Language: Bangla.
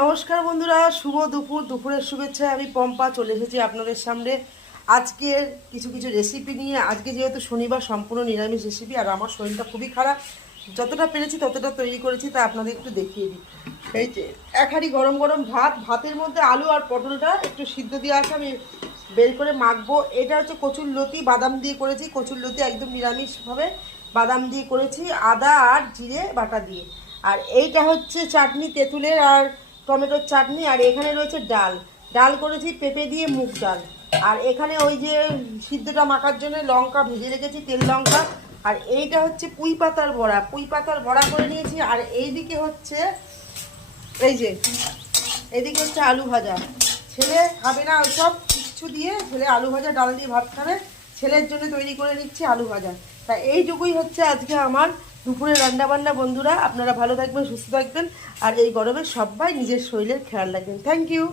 নমস্কার বন্ধুরা, শুভ দুপুর। দুপুরের শুভেচ্ছা। আমি পম্পা চলে এসেছি আপনাদের সামনে আজকের কিছু কিছু রেসিপি নিয়ে। আজকে যেহেতু শনিবার, সম্পূর্ণ নিরামিষ রেসিপি, আর আমার শরীরটা খুবই খারাপ। যতটা পেরেছি ততটা তৈরি করেছি, তা আপনাদের একটু দেখিয়ে দিই। এই যে এক হাঁড়ি গরম গরম ভাত, ভাতের মধ্যে আলু আর পটলটা একটু সিদ্ধ দিয়ে আছে, আমি বের করে মাখবো। এটা হচ্ছে কচুর লতি, বাদাম দিয়ে করেছি। কচুর লতি একদম নিরামিষভাবে বাদাম দিয়ে করেছি, আদা আর জিরে বাটা দিয়ে। আর এইটা হচ্ছে চাটনি, তেঁতুলের আর টমেটোর চাটনি। আর এখানে রয়েছে ডাল, ডাল করেছি পেঁপে দিয়ে, মুগ ডাল। আর এখানে ওই যে সিদ্ধটা মাখার জন্য লঙ্কা ভেজে রেখেছি, তেল লঙ্কা। আর এইটা হচ্ছে পুঁই পাতার বড়া, পুঁই পাতার বড়া করে নিয়েছি। আর এইদিকে হচ্ছে এই যে এদিকে হচ্ছে আলু ভাজা। ছেলে খাবে না ওইসব কিচ্ছু দিয়ে, ছেলে আলু ভাজা ডাল দিয়ে ভাত খাবে। ছেলের জন্য তৈরি করে নিচ্ছি আলু ভাজা। তা এইটুকুই হচ্ছে আজকে আমার দুপুরে রান্নাবান্না। বন্ধুরা, আপনারা ভালো থাকবেন, সুস্থ থাকবেন, আর এই গরমে সবাই নিজের শরীরের খেয়াল রাখবেন। Thank you.